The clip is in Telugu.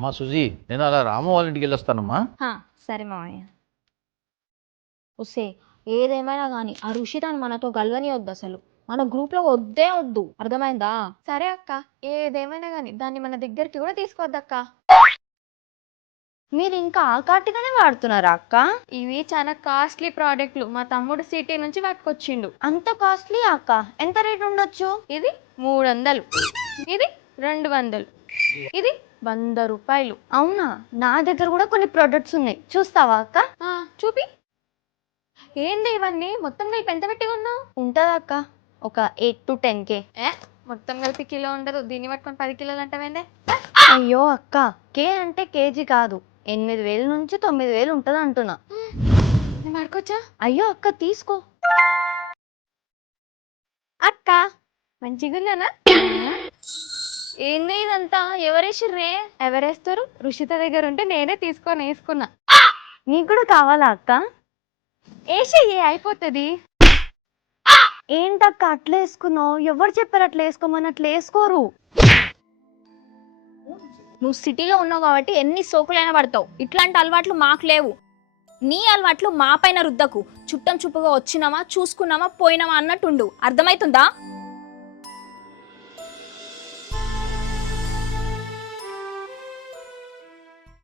అమ్మా సుజీ, నేను అలా రాము వాళ్ళ ఇంటికి వెళ్ళొస్తానమ్మా. సరే మామయ్య. వస్తే ఏదేమైనా కానీ ఆ రుషితాన్ని మనతో గలవనియొద్దు, అసలు మన గ్రూప్ లో వద్దే వద్దు, అర్థమైందా? సరే అక్క, ఏదేమైనా గానీ దాన్ని మన దగ్గరికి కూడా తీసుకోవద్దక్క. మీరు ఇంకా ఆ కార్టిగానే వాడుతున్నారా అక్క? ఇవి చాలా కాస్ట్లీ ప్రోడక్ట్లు, మా తమ్ముడు సిటీ నుంచి పట్టుకొచ్చిండు. అంత కాస్ట్లీ అక్క? ఎంత రేట్ ఉండొచ్చు? ఇది 300, ఇది 200, ఇది 100 రూపాయలు. అవునా, నా దగ్గర కూడా కొన్ని ప్రొడక్ట్స్ ఉన్నాయి, చూస్తావా అక్క? చూపి. ఏంది ఇవన్నీ మొత్తం కలిపి ఎంత పెట్టి ఉన్నావు? ఉంటుందా అక్క, ఒక 8 to 10K. మొత్తం కలిపి కిలో ఉండదు, దీన్ని పట్టుకొని 10 కిలోలు అంటావేందే? అయ్యో అక్క, కే అంటే కేజీ కాదు, 8,000 నుంచి 9,000 ఉంటుంది అంటున్నా. నేను పడుకోవచ్చా? అయ్యో అక్క, తీసుకో. అక్క మంచిగున్నానా? ఏంది ఇదంతా ఎవరేసిర్రే? ఎవరేస్తారు? రుషిత దగ్గర ఉంటే నేనే తీసుకొని వేసుకున్నా. నీకు కూడా కావాలా అక్క? వేసేయి, అయిపోతుంది. ఏంటక్క అట్లా వేసుకున్నావు? ఎవరు చెప్పారు అట్లా వేసుకోమని? అట్లా వేసుకోరు. నువ్వు సిటీలో ఉన్నావు కాబట్టి ఎన్ని సోకులైనా పడతావు, ఇట్లాంటి అలవాట్లు మాకు లేవు. నీ అలవాట్లు మా పైన రుద్దకు. చుట్టం చుప్పుగా వచ్చినామా, చూసుకున్నామా, పోయినామా అన్నట్టుండు, అర్థమవుతుందా?